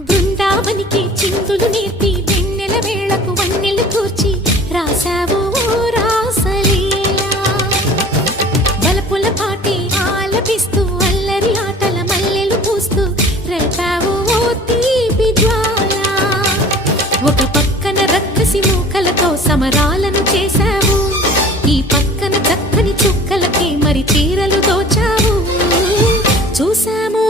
బృందావనికి చిందులు నేర్పి వెన్నెల వేళకు వన్నెలు కూర్చి రాశావు సమరాలను చేశావు. ఈ పక్కన చక్కని చుక్కలకి మరి చీరలు దోచావు. చూశాము